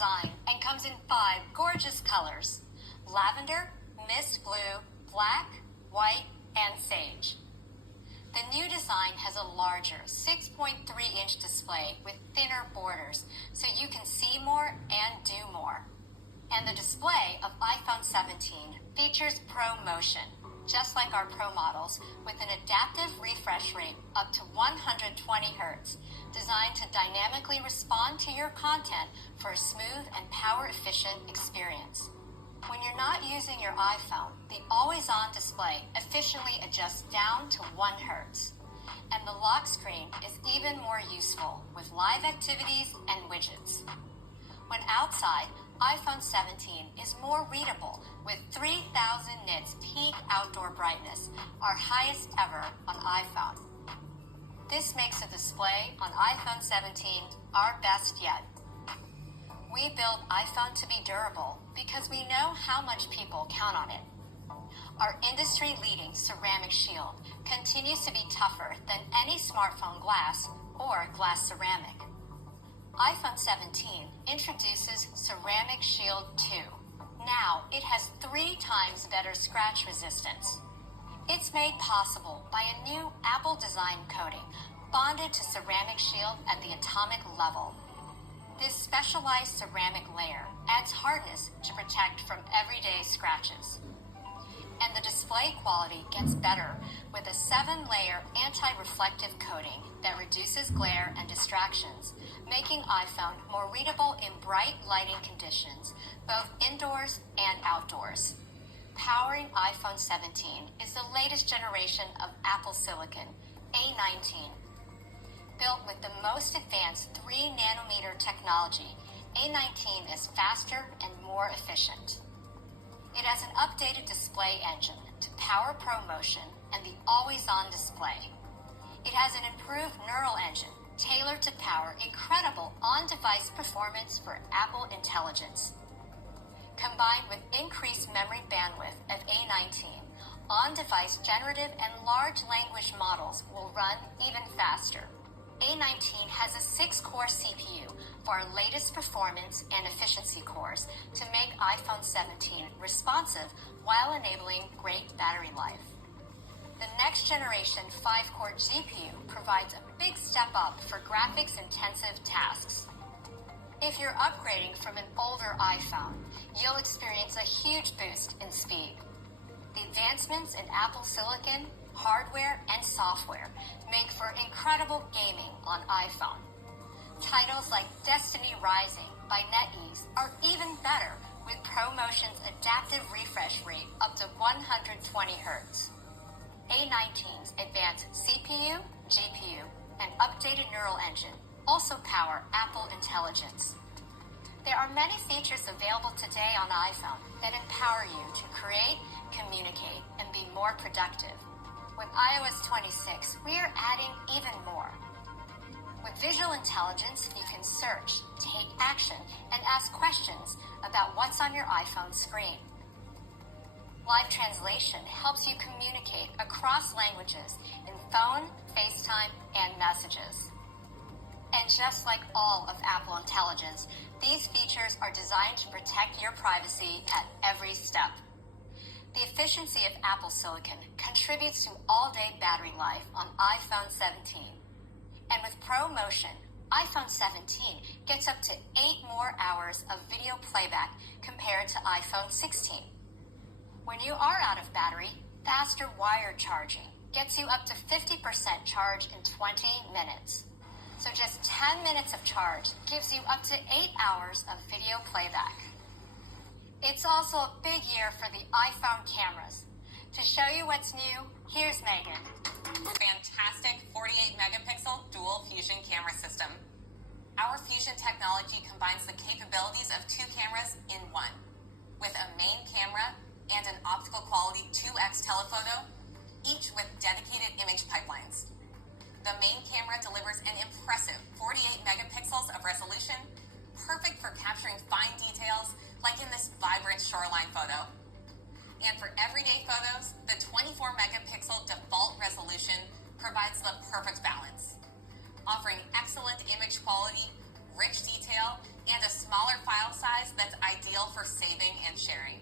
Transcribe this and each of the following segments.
design and comes in 5 gorgeous colors: lavender, mist blue, black, white, and sage. The new design has a larger 6.3-inch display with thinner borders so you can see more and do more. And the display of iPhone 17 features ProMotion, just like our Pro models, with an adaptive refresh rate up to 120 Hz, designed to dynamically respond to your content for a smooth and power-efficient experience. When you're not using your iPhone, the always-on display efficiently adjusts down to 1 Hz. And the lock screen is even more useful with live activities and widgets. When outside, iPhone 17 is more readable with 3000 nits peak outdoor brightness, our highest ever on iPhone. This makes the display on iPhone 17 our best yet. We build iPhone to be durable because we know how much people count on it. Our industry-leading ceramic shield continues to be tougher than any smartphone glass or glass ceramic. iPhone 17 introduces Ceramic Shield 2. Now it has 3 times better scratch resistance. It's made possible by a new Apple design coating bonded to Ceramic Shield at the atomic level. This specialized ceramic layer adds hardness to protect from everyday scratches. And the display quality gets better with a 7-layer anti-reflective coating that reduces glare and distractions, making iPhone more readable in bright lighting conditions, both indoors and outdoors. Powering iPhone 17 is the latest generation of Apple Silicon, A19. Built with the most advanced 3-nanometer technology, A19 is faster and more efficient. It has an updated display engine to power ProMotion and the always-on display. It has an improved neural engine tailored to power incredible on-device performance for Apple Intelligence. Combined with increased memory bandwidth of A19, on-device generative and large language models will run even faster. A19 has a 6-core CPU for our latest performance and efficiency cores to make iPhone 17 responsive while enabling great battery life. The next generation 5-core GPU provides a big step up for graphics-intensive tasks. If you're upgrading from an older iPhone, you'll experience a huge boost in speed. The advancements in Apple Silicon, hardware, and software make for incredible gaming on iPhone. Titles like Destiny Rising by NetEase are even better with ProMotion's adaptive refresh rate up to 120 Hz. A19's advanced CPU, GPU, and updated neural engine also power Apple Intelligence. There are many features available today on iPhone that empower you to create, communicate, and be more productive. With iOS 26, we are adding even more. With visual intelligence, you can search, take action, and ask questions about what's on your iPhone screen. Live translation helps you communicate across languages in phone, FaceTime, and messages. And just like all of Apple Intelligence, these features are designed to protect your privacy at every step. The efficiency of Apple Silicon contributes to all-day battery life on iPhone 17. And with ProMotion, iPhone 17 gets up to 8 more hours of video playback compared to iPhone 16. When you are out of battery, faster wired charging gets you up to 50% charge in 20 minutes. So just 10 minutes of charge gives you up to 8 hours of video playback. It's also a big year for the iPhone cameras. To show you what's new, here's Megan. Fantastic 48-megapixel dual fusion camera system. Our fusion technology combines the capabilities of 2 cameras in one, with a main camera and an optical quality 2x telephoto, each with dedicated image pipelines. The main camera delivers an impressive 48 megapixels of resolution, perfect for capturing fine details like in this vibrant shoreline photo. And for everyday photos, the 24-megapixel default resolution provides the perfect balance, offering excellent image quality, rich detail, and a smaller file ideal for saving and sharing.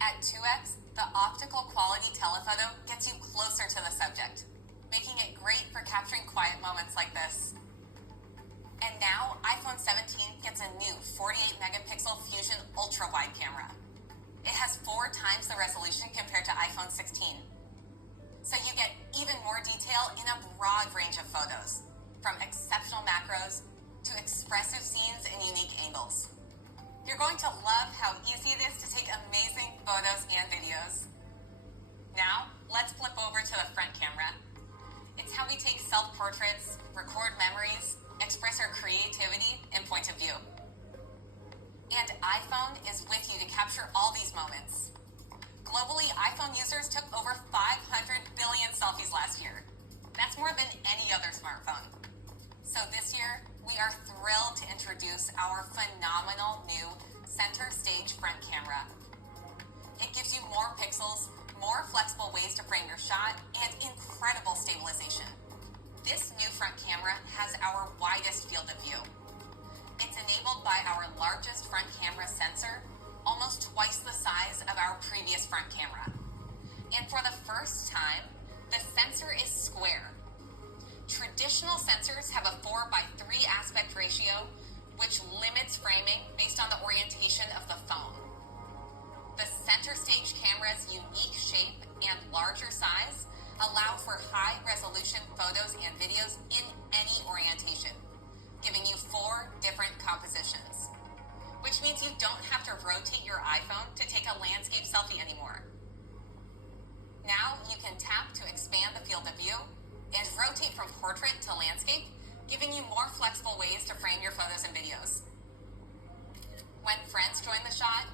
At 2x, the optical quality telephoto gets you closer to the subject, making it great for capturing quiet moments like this. And now, iPhone 17 gets a new 48 megapixel Fusion ultra-wide camera. It has 4 times the resolution compared to iPhone 16. So you get even more detail in a broad range of photos, from exceptional macros to expressive scenes and unique angles. You're going to love how easy it is to take amazing photos and videos. Now, let's flip over to the front camera. It's how we take self-portraits, record memories, express our creativity and point of view. And iPhone is with you to capture all these moments. Globally, iPhone users took over 500 billion selfies last year. That's more than any other smartphone. So this year, we are thrilled to introduce our phenomenal new center stage front camera. It gives you more pixels, more flexible ways to frame your shot, and incredible stabilization. This new front camera has our widest field of view. It's enabled by our largest front camera sensor, almost twice the size of our previous front camera. And for the first time, the sensor is square. Traditional sensors have a 4:3 aspect ratio, which limits framing based on the orientation of the phone. The center stage camera's unique shape and larger size allow for high-resolution photos and videos in any orientation, giving you 4 different compositions, which means you don't have to rotate your iPhone to take a landscape selfie anymore. Now you can tap to expand the field of view and rotate from portrait to landscape, giving you more flexible ways to frame your photos and videos. When friends join the shot,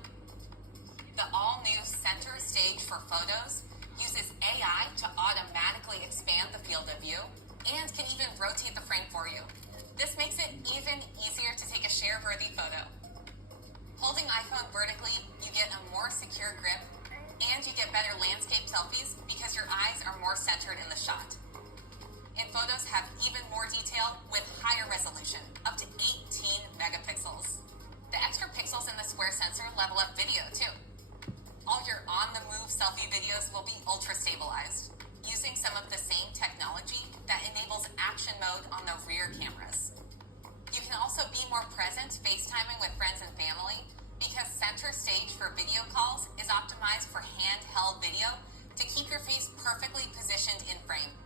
the all-new center stage for photos uses AI to automatically expand the field of view and can even rotate the frame for you. This makes it even easier to take a share-worthy photo. Holding iPhone vertically, you get a more secure grip and you get better landscape selfies because your eyes are more centered in the shot. And photos have even more detail with higher resolution, up to 18 megapixels. The extra pixels in the square sensor level up video too. All your on-the-move selfie videos will be ultra-stabilized, using some of the same technology that enables action mode on the rear cameras. You can also be more present FaceTiming with friends and family because center stage for video calls is optimized for handheld video to keep your face perfectly positioned in frame.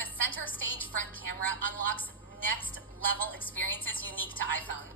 The center stage front camera unlocks next-level experiences unique to iPhone.